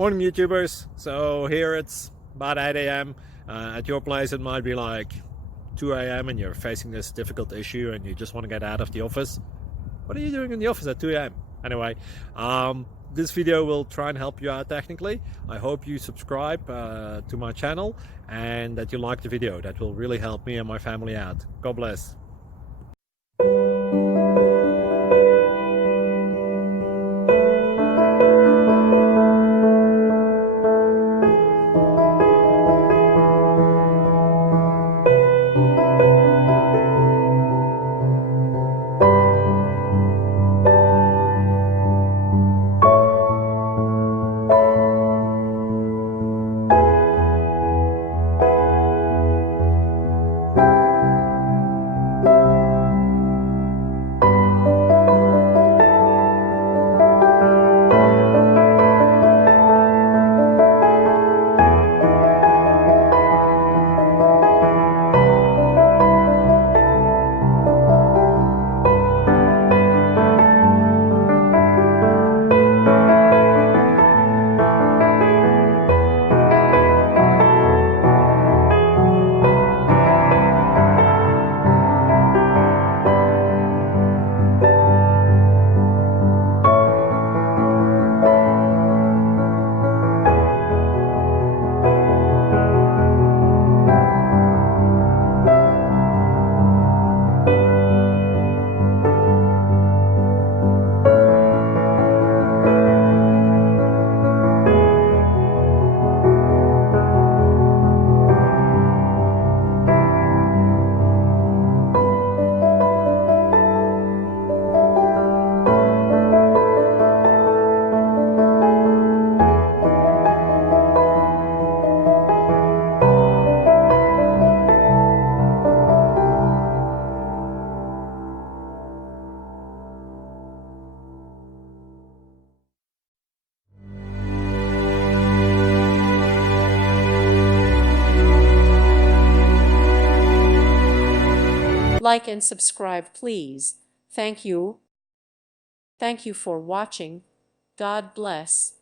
Morning YouTubers. So here it's about 8 a.m. At your place it might be like 2 a.m. and you're facing this difficult issue and you just want to get out of the office. What are you doing in the office at 2 a.m.? Anyway, this video will try and help you out technically. I hope you subscribe to my channel and that you like the video. That will really help me and my family out. God bless. Like and subscribe, please. Thank you. Thank you for watching. God bless.